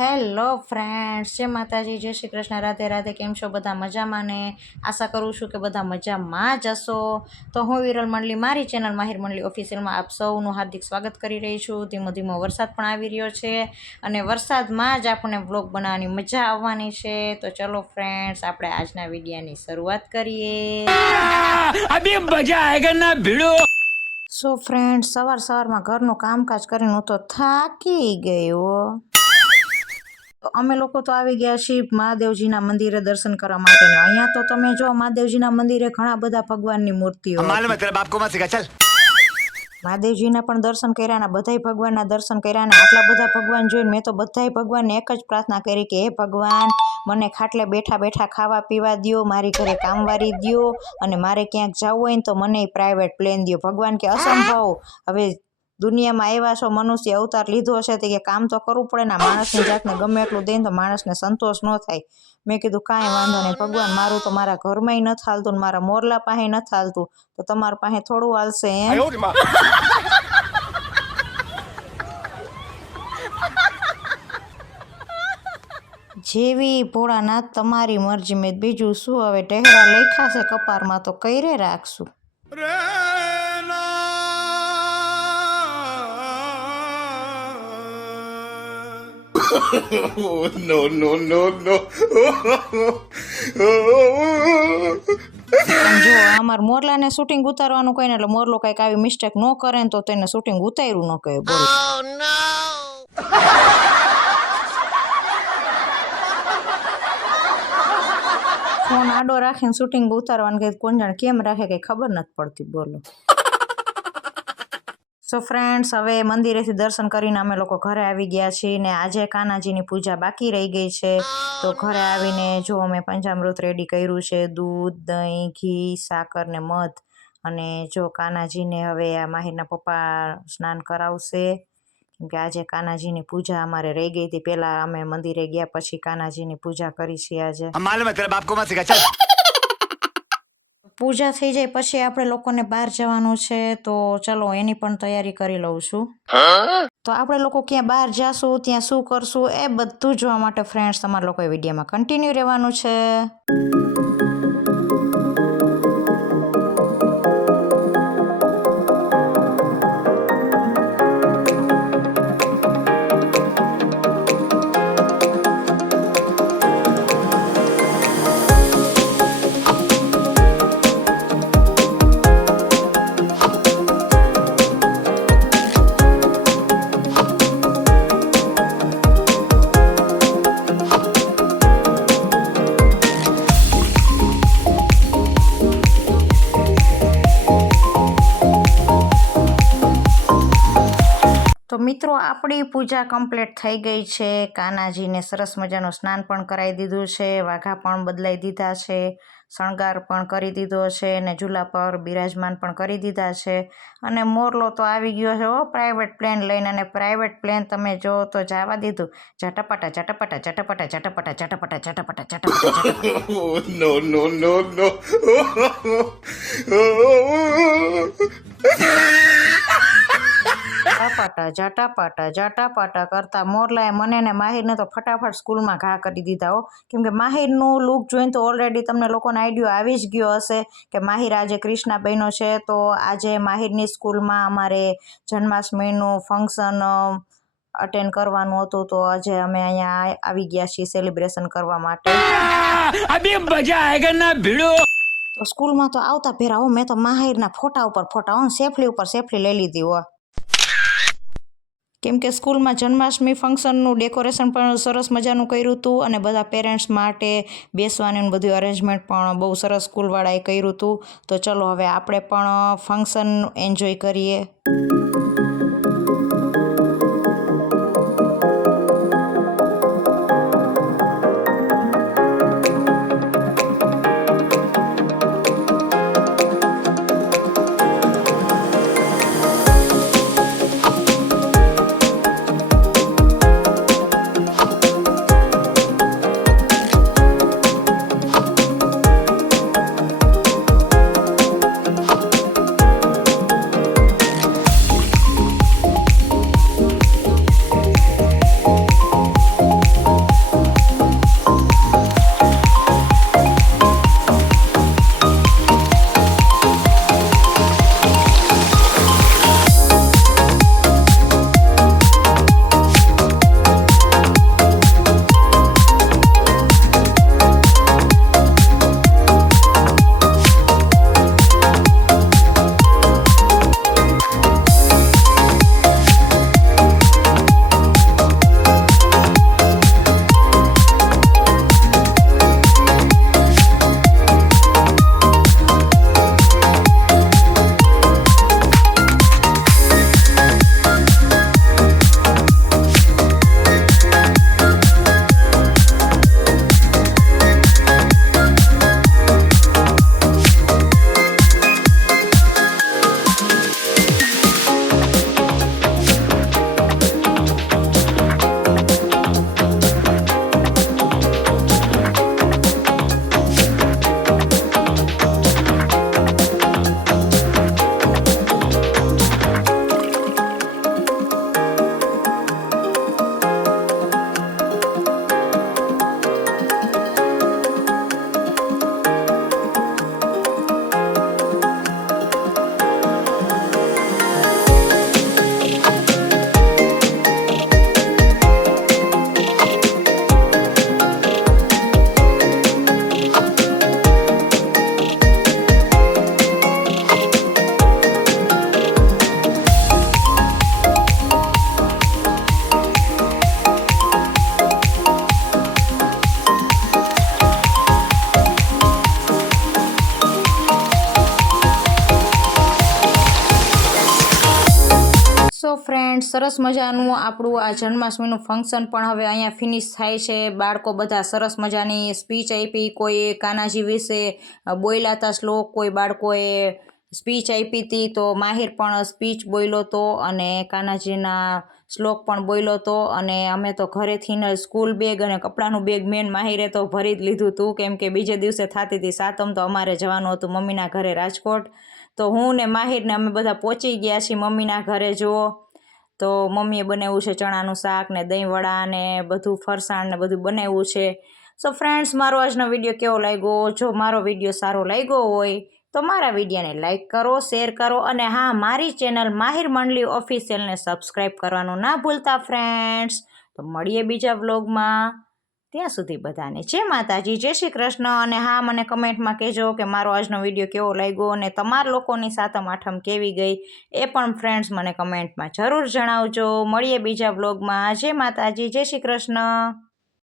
Hello friends જય માતાજી જય શ્રી કૃષ્ણ. રાધે રાધે કેમ છો બધા મજામાં ને? આશા કરું છું કે બધા મજામાં જ હશો. તો હું વિરલ મંડલી મારી ચેનલ માહિર મંડલી ઓફિશિયલમાં આપ સૌનું હાર્દિક સ્વાગત કરી રહી છું. ધીમો ધીમો વરસાદ પણ આવી રહ્યો છે અને વરસાદમાં જ આપણને બ્લોગ બનાવવાની મજા આવવાની છે. તો ચલો ફ્રેન્ડ્સ આપણે આજના વિડીયાની શરૂઆત કરીએ. સો ફ્રેન્ડ્સ સવાર સવારમાં ઘરનું કામકાજ કરીને હું તો થાકી ગયો અમે લોકો તો આવી ગયા છીએ મહાદેવજીના મંદિરે દર્શન કરવા માટે અહીંયા તો તમે જો મહાદેવજીના મંદિરે ઘણા બધા ભગવાનની મૂર્તિઓ મહાદેવજીના પણ દર્શન કર્યા ને બધાય ભગવાનના દર્શન કર્યા ને આટલા બધા ભગવાન જોઈને મેં તો બધાય ભગવાનને એક જ પ્રાર્થના કરી કે હે ભગવાન મને ખાટલે બેઠા બેઠા ખાવા પીવા દો મારી ઘરે કામવારી દો અને મારે ક્યાંક જવું હોય ને તો મને પ્રાઇવેટ પ્લેન દો ભગવાન કે અસંભવ. હવે દુનિયામાં આવ્યા છો મનુષ્ય અવતાર લીધો છે તે કે કામ તો કરવું પડે ને માણસની જાતને ગમે એટલું દઈને તો માણસને સંતોષ ન થાય. મેં કીધું કાંઈ વાંધો નહીં ભગવાન મારું તો મારા ઘરમાંય નથી હાલતું ને મારા મોરલા પાસે નથી હાલતું તો તમારા પાસે થોડું હાલશે એમ? જેવી ભોળાનાથ તમારી મરજી મેં બીજું શું હવે ટેહરા લખ્યા છે કપારમાં તો કઈરે રાખશું. no no no no. જો અમાર મોરલાને શૂટિંગ ઉતારવાનું કહીને એટલે મોરલો કંઈક આવી મિસ્ટેક ન કરે ને તો તેને શૂટિંગ ઉતાર્યું ન કહે બોલો. ફોન આડો રાખીને શૂટિંગ ઉતારવાનું કે કોણ જાણે કેમ રાખે કંઈ ખબર નથી પડતી બોલો. સો ફ્રેન્ડ્સ હવે મંદિરેથી દર્શન કરીને અમે લોકો ઘરે આવી ગયા છીએ ને આજે કાનાજીની પૂજા બાકી રહી ગઈ છે. તો ઘરે આવીને જો અમે પંચામૃત રેડી કર્યું છે, દૂધ, દહીં, ઘી, સાકર ને મધ. અને જો કાનાજીને હવે આ માહિરના પપ્પા સ્નાન કરાવશે, કેમ કે આજે કાનાજીની પૂજા અમારે રહી ગઈ હતી. પહેલાં અમે મંદિરે ગયા, પછી કાનાજીની પૂજા કરી છે આજે. પૂજા થઈ જાય પછી આપણે લોકોને બહાર જવાનું છે તો ચલો એની પણ તૈયારી કરી લઉં છું. તો આપણે લોકો ક્યાં બહાર જાશું ત્યાં શું કરશું એ બધું જોવા માટે ફ્રેન્ડ્સ તમારા લોકોએ વિડીયોમાં કન્ટિન્યુ રહેવાનું છે. મિત્રો, આપણી પૂજા કમ્પ્લીટ થઈ ગઈ છે. કાનાજીને સરસ મજાનું સ્નાન પણ કરાવી દીધું છે. વાઘા પણ બદલાઈ દીધા છે. શણગાર પણ કરી દીધો છે અને ઝૂલા પર બિરાજમાન પણ કરી દીધા છે. અને મોરલો તો આવી ગયો છે. હો પ્રાઇવેટ પ્લેન લઈને અને પ્રાઇવેટ પ્લેન તમે જો તો જવા દીધું. ઝટપટા ઝટપટા ઝટપટા ઝટપટા ઝટપટા ઝટપટા ઝટપટા no no. જાટાપાટા જાટાપાટા જાટાપાટા કરતા મોરલાએ મને અને માહિરને તો ફટાફટ સ્કૂલમાં ઘા કરી દીધા હો. કેમ કે માહિરનું લુક જોઈને તો ઓલરેડી તમને લોકોને આઈડિયો આવી જ ગયો હશે કે માહિર આજે ક્રિષ્ના બહેનો છે. તો આજે માહિરની સ્કૂલમાં અમારે જન્માષ્ટમીનું ફંક્શન અટેન્ડ કરવાનું હતું. તો આજે અમે અહીંયા આવી ગયા છીએ સેલિબ્રેશન કરવા માટે. તો સ્કૂલમાં તો આવતા પહેરા હો. મેં તો માહિરના ફોટા ઉપર ફોટા હો સેફલી ઉપર સેફલી લઈ લીધી હો. કેમ કે સ્કૂલમાં જન્માષ્ટમી ફંક્શનનું ડેકોરેશન પણ સરસ મજાનું કર્યું હતું અને બધા પેરેન્ટ્સ માટે બેસવાનું બધું અરેન્જમેન્ટ પણ બહુ સરસ સ્કૂલવાળાએ કર્યું હતું. તો ચલો હવે આપણે પણ ફંક્શન એન્જોય કરીએ. સરસ મજાનું આપણું આ જન્માષ્ટમીનું ફંક્શન પણ હવે અહીંયા ફિનિશ થાય છે. બાળકો બધા સરસ મજાની સ્પીચ આપી. કોઈ કાનાજી વિશે બોયલા હતા શ્લોક કોઈ બાળકોએ સ્પીચ આપી હતી તો માહિર પણ સ્પીચ બોલ્યો હતો અને કાનાજીના શ્લોક પણ બોલ્યો હતો. અને અમે તો ઘરેથી સ્કૂલ બેગ અને કપડાનું બેગ મેન માહિરે તો ભરી જ લીધું હતું કેમ કે બીજે દિવસે થતી હતી સાતમ તો અમારે જવાનું હતું મમ્મીના ઘરે રાજકોટ. તો હું ને માહિરને અમે બધા પહોંચી ગયા છીએ મમ્મીના ઘરે, જુઓ. તો મમ્મીએ બનાવ્યું છે ચણાનું શાક ને દહીંવડા ને બધું ફરસાણ ને બધું બનાવ્યું છે. સો ફ્રેન્ડ્સ મારો આજનો વીડિયો કેવો લાગ્યો? જો મારો વીડિયો સારો લાગ્યો હોય, તો મારા વિડીયોને લાઇક કરો શેર કરો અને હા, મારી ચેનલ માહિર મંડલી ઓફિશિયલને સબસ્ક્રાઈબ કરવાનું ના ભૂલતા ફ્રેન્ડ્સ તો મળીએ બીજા વ્લોગમાં ત્યાં સુધી બધાને. જય માતાજી, જય શ્રી કૃષ્ણ. અને હા, મને કમેન્ટમાં કહેજો કે મારો આજનો વીડિયો કેવો લાગ્યો અને તમારા લોકોની સાતમ આઠમ કેવી ગઈ એ પણ ફ્રેન્ડ્સ મને કમેન્ટમાં જરૂર જણાવજો. મળીએ બીજા વ્લોગમાં જય માતાજી, જય શ્રી કૃષ્ણ.